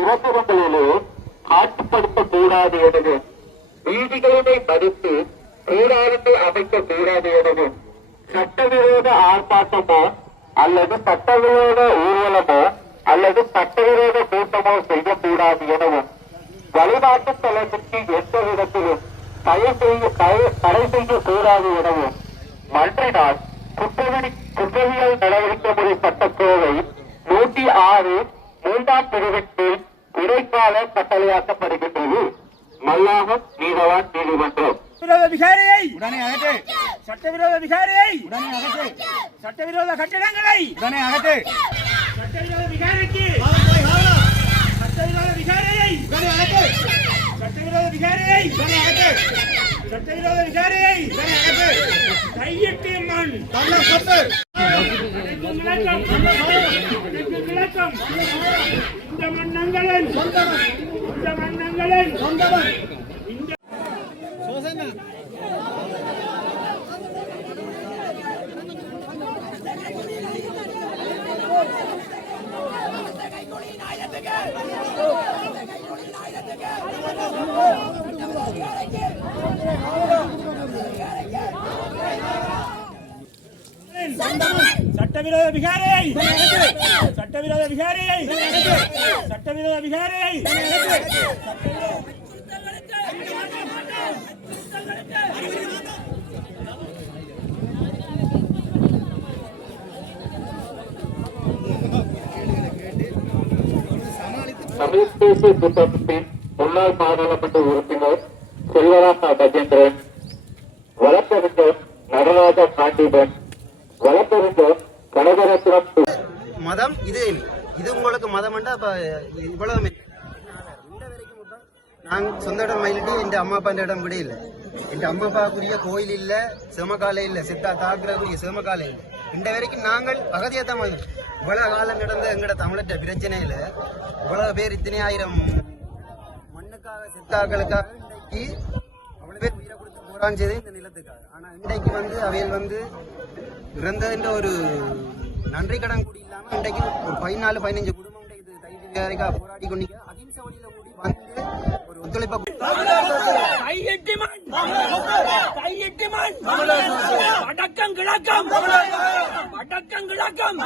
பதாகைகளிலோ துவக்கங்களிலோ காட்டுப்படுத்தக்கூடாது எனவும் வீதிகளினை மதித்து பேராளத்தை அமைக்க கூடாது எனவும் சட்டவிரோத ஆர்ப்பாட்டமோ அல்லது சட்டவிரோத ஊர்வலமோ அல்லது சட்டவிரோத கூட்டமோ செய்யக்கூடாது எனவும் வழிபாட்டு தலத்திற்கு எந்த விதத்திலும் தடை செய்ய தடை- தடை செய்யக்கூடாது எனவும் மன்றினால் குற்றவியல் குற்றவியல் நடவடிக்கை முறை சட்டக்கோவை நூற்றி ஆறு மூன்றாம் பிரிவின் கீழ் இடைக்கால கட்டளையாக்கப்படுகின்றது. மல்லாகம் நீதவான் நீதிமன்றம். விரோத விகாரியை உடனே அகற்று. சட்டவிரோத விகாரியை உடனே அகற்று. சட்டவிரோத கட்டிடங்களை! உடனே அகற்று. சட்டவிரோத விகாரிக்கு சட்டவிரோத விகாரியை உடனே அகற்று. சட்டவிரோத விகாரியை உடனே அகற்று. சட்டவிரோத விகாரியை உடனே அகற்று. கையிட்டு மண் தமிழர் சொத்து விளக்கம். விளக்கம். இந்த மன்னங்களின் இந்த மன்னங்களின் இந்த சட்டவிரோத விகாரியை சட்டவிரோத விகாரியை சட்டவிரோத விகாரியை தமிழ் தேசிய கூட்டமைப்பின் முன்னாள் பாராளுமன்ற உறுப்பினர் செல்வராசா கஜேந்திரன் வழக்கறிஞர் நடராஜா காண்டிபன் வழக்கறிஞர் கனகரத்னம் மதம் இது இது உங்களுக்கு மதம்ண்டா? அப்ப இவ்வளவு நாங்கள் சொந்த இடம் மயிலிட்டு எந்த அம்மா அப்பா இடம் கூட இல்லை. எந்த அம்மா அப்பாக்குரிய கோயில் இல்லை சிவமகாலை இல்லை சித்தா தாக்குறதுக்குரிய சிவமகாலை இல்லை. இந்த வரைக்கும் நாங்கள் அகதியா தான் இவ்வளோ காலம் நடந்த எங்களோட தமிழற்ற பிரச்சனையில் இவ்வளோ பேர் இத்தனை ஆயிரம் மண்ணுக்காக சித்தாக்களுக்காக இன்றைக்கு அவ்வளோ பேர் உயிரை கொடுத்து போராஞ்சது இந்த நிலத்துக்காக. ஆனால் இன்றைக்கு வந்து அவையில் வந்து இறந்ததுன்ற ஒரு நன்றி கடன் கூடி இல்லாம இன்றைக்கு ஒரு பதினாலு பதினஞ்சு குடும்பம் இது தைரியம் போராடி கொண்டிருக்க அகிம்ச வழியில கூடி வந்து ஒரு ஒத்துழைப்பை வடக்கம் கிழக்கம் வடக்கம் கிழக்கம்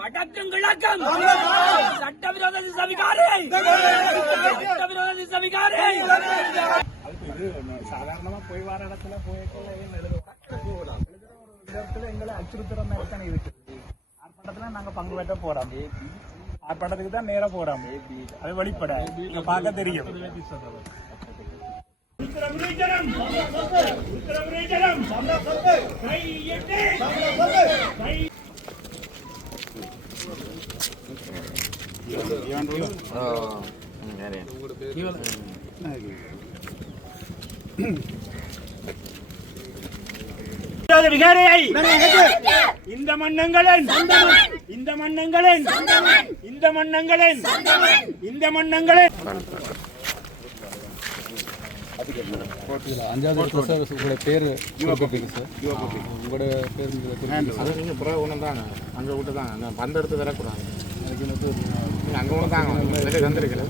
வடக்கம் கிழக்கம் சட்டவிரோத திசவிகாரே சட்டவிரோத சாதாரணமா போய் வர இடத்துல போய் இடத்துல எங்களை அச்சுறுத்துற மாதிரி தானே இருக்கு ஆர்ப்பாட்டத்துல நாங்க பங்கு பெற்ற போறோம். ஆர்ப்பாட்டத்துக்கு தான் நேரா போறோம். அது வெளிப்பட. பார்க்க தெரியும். விகாரையை இந்த மன்னங்களின். இந்த மன்னங்களின். இந்த மன்னங்களின். இந்த மன்னங்களின். அஞ்சாவது சார் உங்களோட பேர் யுவபபிக்கு சார். உங்களோட பேர் அது நீங்கள் புற ஒன்று தாங்க அங்கே விட்டு தாங்க நான் பந்த எடுத்து வரக்கூடாது அங்கே ஒன்று தாங்க வந்திருக்கல.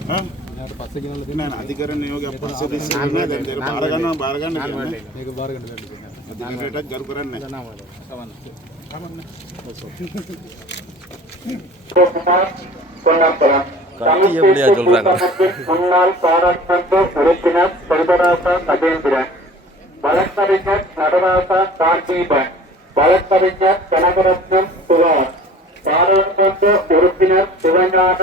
ನಾನು ಅಧಿಕಾರ ನಿಯೋಗ ಪರಿಷತ್ ಸೇರಿ ಬಾರಗಣ್ಣ ಬಾರಗಣ್ಣ ಈಗ ಬಾರಗಣ್ಣ ಅಧಿಕಾರ ಜರುಗರನ್ನ ಕತ್ತಿ ಎಲ್ಲಿ ಅಜಲ್ರಣ್ಣ ಮುನ್ನಾಲ್ ಪಾರಾಟದ್ದು ಸುರೇಶಿನ ಸರಿದರಾಸ ಸಜೇಂದ್ರ ಬಲಸ್ತರಿಗ ನಟರಾಸ ಕಾರ್ದೀಪ ಬಲಸ್ತರಿಗ ಕನಕರತ್ನ ಸುಭಾ ಪಾರಾಟದ್ದು ಉರುಪಿನ ಶಿವನಾಥ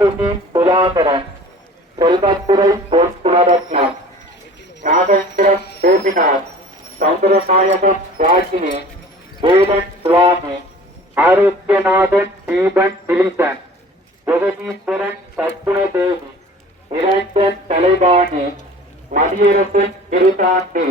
வாசுகி சுதாகரன் செல்வத்துறை பொன் நாகேந்திரம் கோபிநாத் சௌந்தரநாயகம் ராஜினி வேலன் சுவாமி ஆரோக்கியநாதன் தீபன் திலிசன் ஜெகதீஸ்வரன் சத்குணதேவி இளைஞன் தலைவாணி மதியரசன் திருதாண்டி